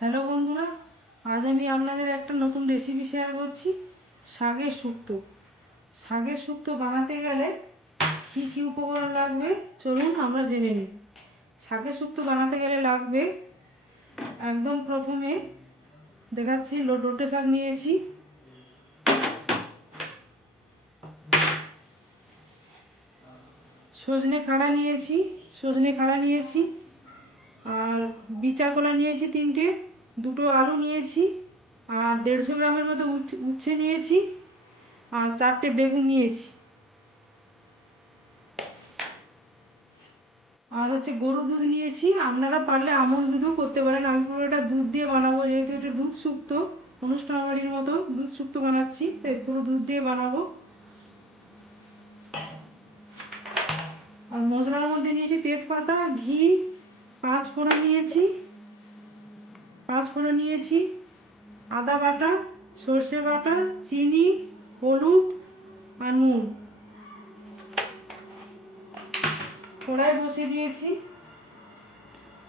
Hello বন্ধুরা, আজ আমি আপনাদের একটা নতুন রেসিপি শেয়ার করছি, শাকের শুক্তো। শাকের শুক্তো বানাতে গেলে কি কি উপকরণ লাগবে? চলুন আমরা জেনে নিই। শাকের শুক্তো বানাতে গেলে লাগবে, একদম প্রথমে দেখাচ্ছি, লোটে শাক নিয়েছি। সজনে কাড়া নিয়েছি, সজনে কাড়া নিয়েছি। আর বিচা কলা নিয়েছি তিনটে, দুটো আলু নিয়েছি, আর দেড়শো গ্রামের মতো উচ্ছে নিয়েছি, আর চারটে বেগুন নিয়েছি। আর হচ্ছে গরু দুধ নিয়েছি, আপনারা পারলে আমল দুধও করতে পারেন। আমি পুরোটা দুধ দিয়ে বানাবো, যেহেতু এটা দুধ শুক্তো অনুষ্ঠান বাড়ির মতো দুধ শুক্তো বানাচ্ছি, তাই পুরো দুধ দিয়ে বানাবো। আর মশলার মধ্যে নিয়েছি তেজপাতা, ঘি পাঁচ ফোড়ন নিয়েছি। পাঁচ ফোড়ন নিয়েছি। আদা বাটা, সর্ষে বাটা, চিনি, হলুদ আর নুন। কড়াই বসিয়ে দিয়েছি।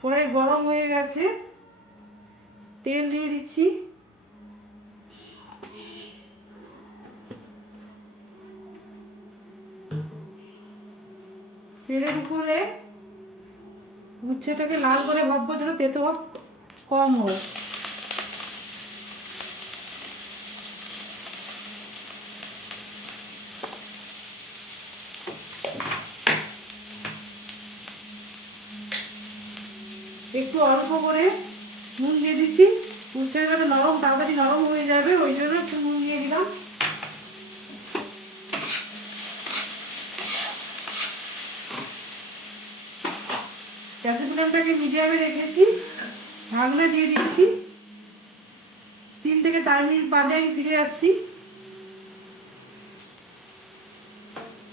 কড়াই গরম হয়ে গেছে। তেল দিয়ে দিচ্ছি। তেলের উপরে উচ্ছেটাকে লাল করে ভাববো যেন তেতো ভাব কম হয়। একটু অল্প করে নুন দিয়ে দিচ্ছি। উচ্ছেটা যাতে নরম, তাড়াতাড়ি নরম হয়ে যাবে, ওই জন্য একটু নুন দিয়ে দিলাম ফ্লেমটাকে মিডিয়ামে রেখেছি ঢাকনা দিয়ে দিচ্ছি তিন থেকে চার মিনিট বাদে আমি ফিরে আসছি।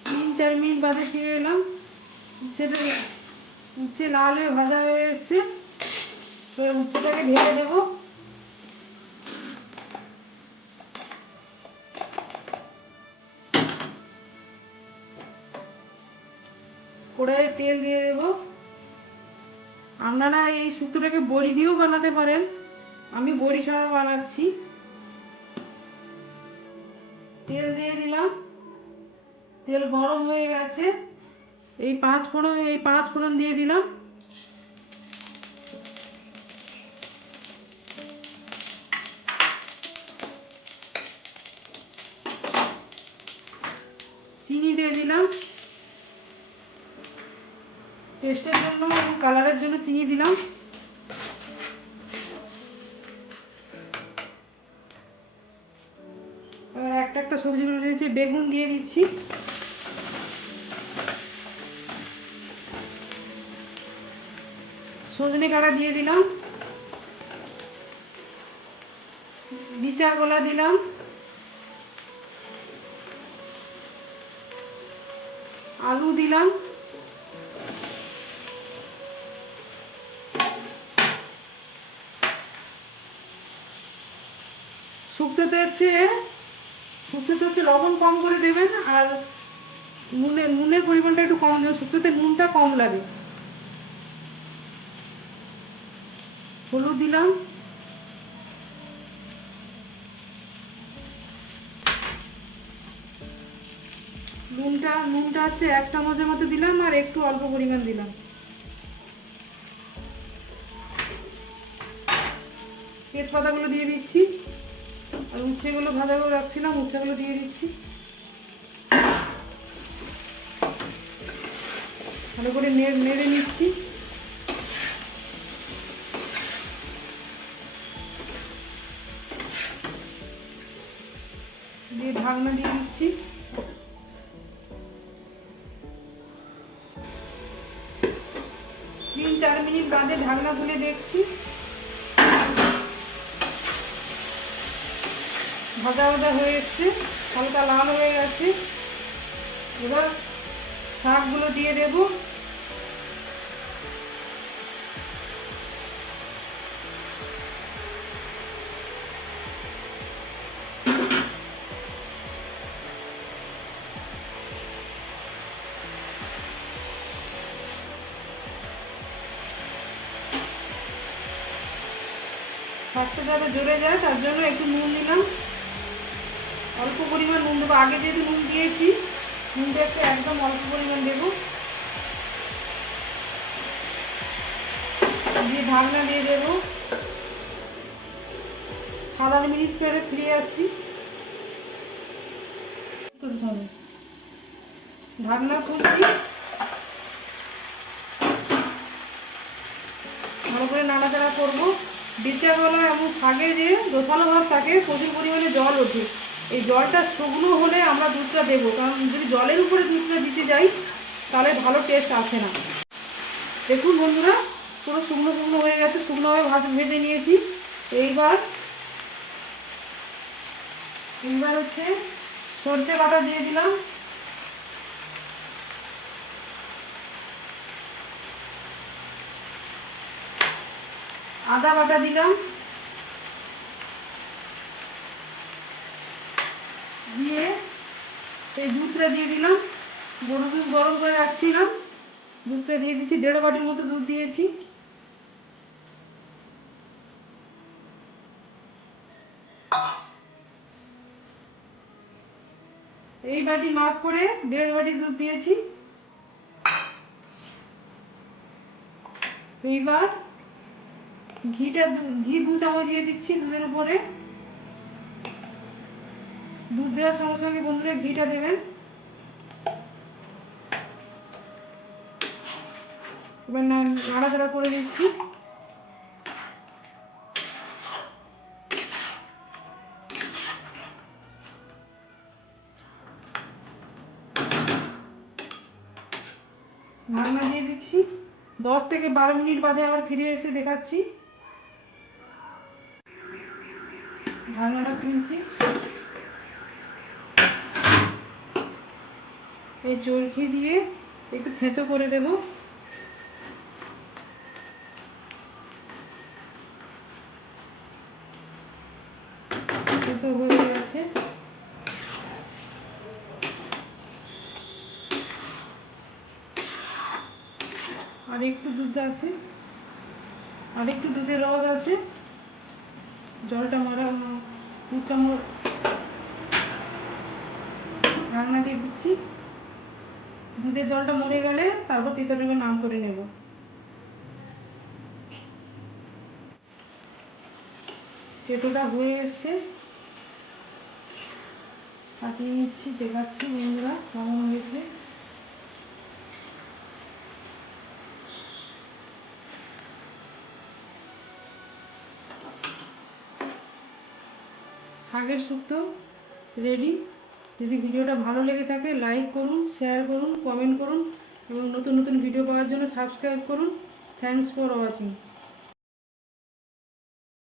তিন, চার মিনিট বাদে ফিরে এলাম। উচ্ছেটা উচ্ছে লাল হয়ে ভাজা হয়ে এসছে। উচ্ছেটাকে ঢেলে দেবো। কড়াইয়ে তেল দিয়ে দেবো। আপনারা এই শুক্তোটাকে বড়ি দিয়েও বানাতে পারেন। আমি বড়ি ছাড়া বানাচ্ছি। তেল দিয়ে দিলাম। তেল গরম হয়ে গেছে। এই পাঁচ ফোড়ন, এই পাঁচ ফোড়ন দিয়ে দিলাম। চিনি দিয়ে দিলাম। টেস্টের জন্য এবং কালারের জন্য চিনি দিলাম। এবার একটা একটা সবজিগুলো দিয়েছি বেগুন দিয়ে দিচ্ছি। সজনে কাটা দিয়ে দিলাম। বিচা কলা দিলাম। আলু দিলাম। শুক্তোতে হচ্ছে শুক্তোতে হচ্ছে লবণ কম করে দেবেন আর নুনের নুনের পরিমাণটা একটু কম দেবেন শুক্তোতে নুনটা কম লাগে। হলুদ দিলাম। নুনটা নুনটা হচ্ছে এক চামচের মতো দিলাম আর একটু অল্প পরিমাণ দিলাম। তেজপাতাগুলো দিয়ে দিচ্ছি। আর উচ্ছেগুলো ভাজা করে রাখছিলাম উচ্ছেগুলো দিয়ে দিচ্ছি। ভালো করে নেড়ে নিচ্ছি। দিয়ে ঢাকনা দিয়ে দিচ্ছি। তিন চার মিনিট বাদে ঢাকনা খুলে দেখছি। ভাজা ভাজা হয়ে এসছে, হালকা লাল হয়ে গেছে। এবার শাকগুলো দিয়ে দেব। শাকটা যাতে জোরে যায়, তার জন্য একটু নুন দিলাম। অল্প পরিমাণ নুন দেবো। আগে যেহেতু নুন দিয়েছি, নুনটা একটু একদম অল্প পরিমাণ দেবো। দিয়ে ঢাকনা দিয়ে দেবো। সাত আট মিনিট পরে ফিরে আসছি। ঢাকনা খুলছি। ভালো করে নাড়াচাড়া করব। বিচারবেলা এমন শাকে যে রসালো ভাব থাকে, প্রচুর পরিমাণে জল ওঠে। এই জলটা শুকনো হলে আমরা দুধটা দেবো। কারণ যদি জলের উপরে দুধটা দিতে যাই, তাহলে ভালো টেস্ট আসে না। দেখুন বন্ধুরা, পুরো শুকনো শুকনো হয়ে গেছে। শুকনোভাবে ভাত ভেজে নিয়েছি। এইবার এইবার হচ্ছে সর্ষে বাটা দিয়ে দিলাম। আদা বাটা দিলাম। দিয়ে এই দুধটা দিয়ে দিলাম। গরু দুধ গরম করে রাখছিলাম। দুধটা দিয়ে দিচ্ছি, দেড় বাটির মতো দুধ দিয়েছি। এই বাটি মাপ করে দেড় বাটি দুধ দিয়েছি। এইবার ঘিটা ঘি দু চামচ দিয়ে দিচ্ছি দুধের উপরে। দুধ দেওয়ার সঙ্গে সঙ্গে বন্ধুরা ঘিটা দেবেন। এবার নাড়াচাড়া করে দিচ্ছি। ঢাকনা দিয়ে দিচ্ছি। দশ থেকে বারো মিনিট বাদে আবার ফিরে এসে দেখাচ্ছি। ঢাকনাটা খুলছি। এই চরকি দিয়ে একটু থেতো করে দেব। আর একটু দুধ আছে। আর দুধের রস আছে। জলটা মারা দুধটা রান্না দিয়ে দিচ্ছি। দুধের জলটা মরে গেলে তারপর তেঁতুলিকে নাম করে নেব। তেঁতোটা হয়ে এসছে। কাটিয়ে নিচ্ছি, দেখাচ্ছি বন্ধুরা কেমন হয়েছে। শাকের শুক্তো রেডি যদি ভিডিওটা ভালো লেগে থাকে লাইক করুন শেয়ার করুন কমেন্ট করুন, এবং নতুন নতুন ভিডিও পাওয়ার জন্য সাবস্ক্রাইব করুন। Thanks for watching